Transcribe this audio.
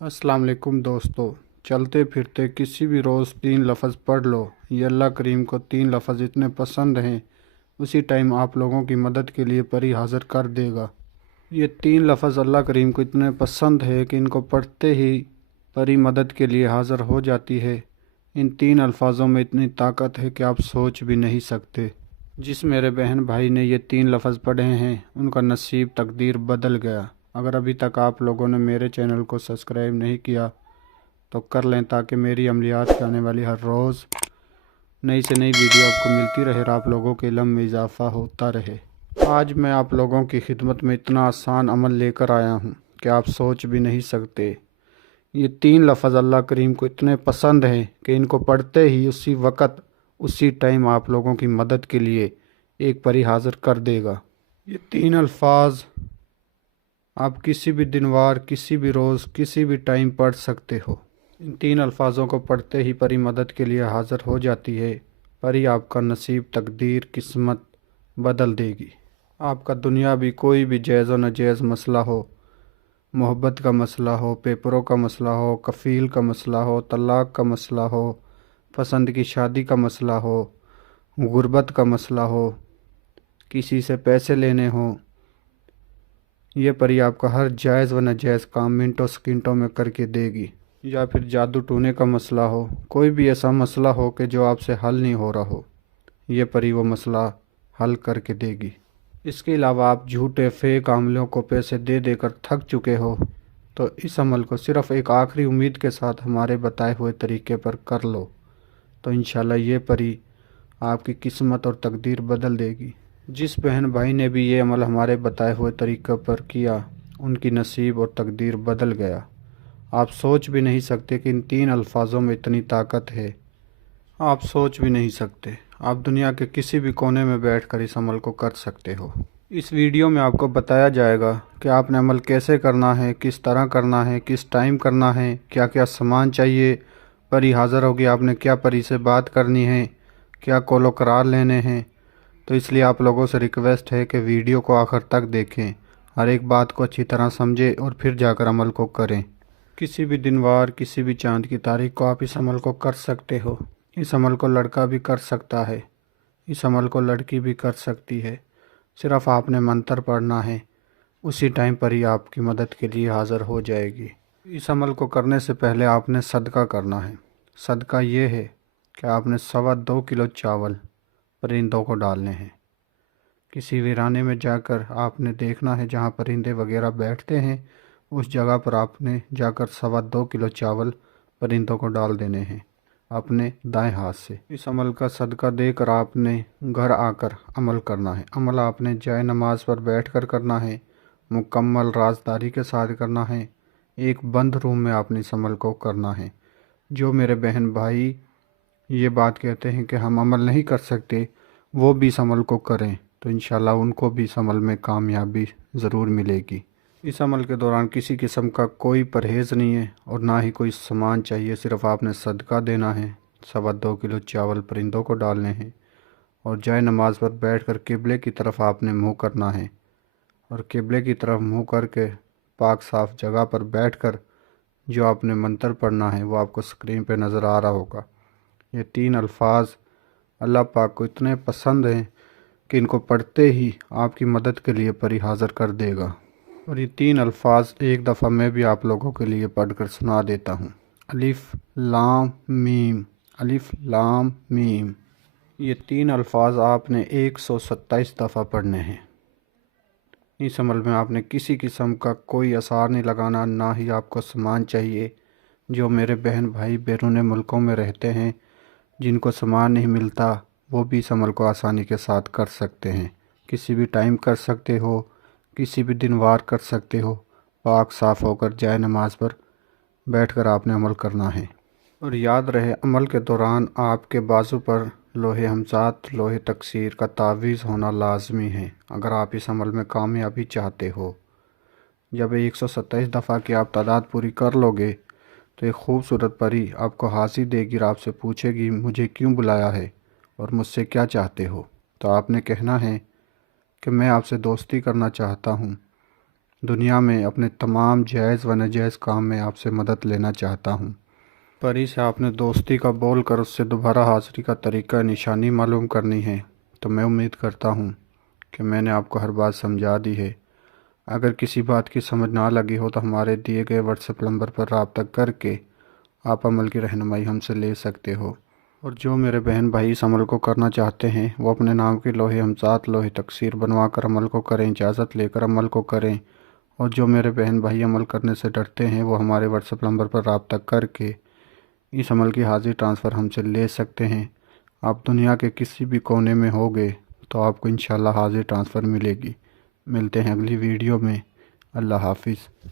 अस्सलाम वालेकुम दोस्तों। चलते फिरते किसी भी रोज़ 3 लफ्ज़ पढ़ लो। ये अल्लाह करीम को 3 लफ्ज़ इतने पसंद हैं, उसी टाइम आप लोगों की मदद के लिए परी हाज़िर कर देगा। ये 3 लफ्ज़ अल्लाह करीम को इतने पसंद है कि इनको पढ़ते ही परी मदद के लिए हाज़िर हो जाती है। इन 3 अल्फाज़ों में इतनी ताकत है कि आप सोच भी नहीं सकते। जिस मेरे बहन भाई ने ये 3 लफ्ज़ पढ़े हैं उनका नसीब तकदीर बदल गया। अगर अभी तक आप लोगों ने मेरे चैनल को सब्सक्राइब नहीं किया तो कर लें, ताकि मेरी अमलियात से आने वाली हर रोज़ नई से नई वीडियो आपको मिलती रहे और आप लोगों के इल्म में इजाफ़ा होता रहे। आज मैं आप लोगों की खिदमत में इतना आसान अमल लेकर आया हूँ कि आप सोच भी नहीं सकते। ये 3 लफ्ज़ अल्लाह करीम को इतने पसंद हैं कि इनको पढ़ते ही उसी वक़्त उसी टाइम आप लोगों की मदद के लिए एक परी हाज़िर कर देगा। ये 3 अल्फाज आप किसी भी दिन वार, किसी भी रोज़, किसी भी टाइम पढ़ सकते हो। इन 3 अल्फाजों को पढ़ते ही परी मदद के लिए हाज़िर हो जाती है। परी आपका नसीब, तकदीर, किस्मत बदल देगी। आपका दुनिया भी कोई भी जायज़ व नाजायज़ मसला हो, मोहब्बत का मसला हो, पेपरों का मसला हो, कफ़ील का मसला हो, तलाक़ का मसला हो, पसंद की शादी का मसला हो, गुर्बत का मसला हो, किसी से पैसे लेने हों, ये परी आपका हर जायज़ व नाजायज़ काम मिनटों सेकंडों में करके देगी। या फिर जादू टूने का मसला हो, कोई भी ऐसा मसला हो कि जो आपसे हल नहीं हो रहा हो, ये परी वो मसला हल करके देगी। इसके अलावा आप झूठे फेक आमलों को पैसे दे देकर थक चुके हो तो इस अमल को सिर्फ़ एक आखिरी उम्मीद के साथ हमारे बताए हुए तरीके पर कर लो, तो इंशाल्लाह ये परी आपकी किस्मत और तकदीर बदल देगी। जिस बहन भाई ने भी ये अमल हमारे बताए हुए तरीक़े पर किया, उनकी नसीब और तकदीर बदल गया। आप सोच भी नहीं सकते कि इन 3 अल्फाजों में इतनी ताकत है। आप सोच भी नहीं सकते। आप दुनिया के किसी भी कोने में बैठकर इस अमल को कर सकते हो। इस वीडियो में आपको बताया जाएगा कि आपने अमल कैसे करना है, किस तरह करना है, किस टाइम करना है, क्या क्या सामान चाहिए, परी हाज़िर होगी, आपने क्या परी से बात करनी है, क्या कॉलो करार लेने हैं। तो इसलिए आप लोगों से रिक्वेस्ट है कि वीडियो को आखिर तक देखें, हर एक बात को अच्छी तरह समझें और फिर जाकर अमल को करें। किसी भी दिन वार, किसी भी चाँद की तारीख को आप इस अमल को कर सकते हो। इस अमल को लड़का भी कर सकता है, इस अमल को लड़की भी कर सकती है। सिर्फ़ आपने मंत्र पढ़ना है, उसी टाइम पर ही आपकी मदद के लिए हाज़िर हो जाएगी। इस अमल को करने से पहले आपने सदका करना है। सदका ये है कि आपने 2.25 किलो चावल परिंदों को डालने हैं। किसी वीराने में जाकर आपने देखना है जहाँ परिंदे वगैरह बैठते हैं, उस जगह पर आपने जाकर 2.25 किलो चावल परिंदों को डाल देने हैं अपने दाएं हाथ से। इस अमल का सदका देकर आपने घर आकर अमल करना है। अमल आपने जाए नमाज पर बैठकर करना है, मुकम्मल राजदारी के साथ करना है। एक बंद रूम में आपने इस अमल को करना है। जो मेरे बहन भाई ये बात कहते हैं कि हम अमल नहीं कर सकते, वो भी इस अमल को करें तो इंशाल्लाह उनको भी इस अमल में कामयाबी ज़रूर मिलेगी। इस अमल के दौरान किसी किस्म का कोई परहेज़ नहीं है और ना ही कोई सामान चाहिए। सिर्फ़ आपने सदका देना है, 2.25 किलो चावल परिंदों को डालने हैं और जाए नमाज पर बैठकर किबले की तरफ आपने मुँह करना है और किबले की तरफ मुँह करके पाक साफ़ जगह पर बैठकर जो आपने मंत्र पढ़ना है वो आपको स्क्रीन पर नज़र आ रहा होगा। ये 3 अल्फाज अल्लाह पाक को इतने पसंद हैं कि इनको पढ़ते ही आपकी मदद के लिए परी हाज़िर कर देगा। और ये 3 अल्फाज एक दफ़ा मैं भी आप लोगों के लिए पढ़कर सुना देता हूँ। अलिफ लाम मीम, अलिफ लाम मीम। ये 3 अल्फाज आपने 127 दफ़ा पढ़ने हैं। इस अमल में आपने किसी किस्म का कोई असर नहीं लगाना, ना ही आपको सामान चाहिए। जो मेरे बहन भाई बैरून मुल्कों में रहते हैं, जिनको सामान नहीं मिलता, वो भी इस अमल को आसानी के साथ कर सकते हैं। किसी भी टाइम कर सकते हो, किसी भी दिन वार कर सकते हो। पाक साफ़ होकर जाए नमाज पर बैठकर आपने अमल करना है। और याद रहे, अमल के दौरान आपके बाजू पर लोहे हमजात, लोहे तकसीर का तावीज़ होना लाजमी है अगर आप इस अमल में कामयाबी चाहते हो। जब 127 दफ़ा की आप तादाद पूरी कर लोगे तो एक ख़ूबसूरत परी आपको हाज़िर देगी और आपसे पूछेगी मुझे क्यों बुलाया है और मुझसे क्या चाहते हो। तो आपने कहना है कि मैं आपसे दोस्ती करना चाहता हूँ دنیا میں اپنے تمام جائز و ناجائز کام میں آپ سے مدد لینا چاہتا ہوں۔ پری سے آپ نے دوستی کا بول کر اس سے دوبارہ حاضری کا طریقہ نشانی معلوم کرنی ہے، تو میں امید کرتا ہوں کہ میں نے آپ کو ہر بات سمجھا دی ہے۔ اگر کسی بات کی سمجھ نہ لگی ہو تو ہمارے دیے گئے واٹس ایپ نمبر پر رابطہ کر کے آپ عمل کی رہنمائی ہم سے لے سکتے ہو۔ اور جو میرے بہن بھائی اس عمل کو کرنا چاہتے ہیں وہ اپنے نام کے لوہے ہمزات لوہے تکثیر بنوا کر عمل کو کریں، اجازت لے کر عمل کو کریں۔ اور جو میرے بہن بھائی عمل کرنے سے ڈرتے ہیں وہ ہمارے واٹس ایپ نمبر پر رابطہ کر کے اس عمل کی حاضری ٹرانسفر ہم سے لے سکتے ہیں۔ آپ دنیا کے کسی بھی کونے میں ہوگے تو آپ کو انشاءاللہ حاضری ٹرانسفر ملے گی۔ ملتے ہیں اگلی ویڈیو میں۔ اللہ حافظ۔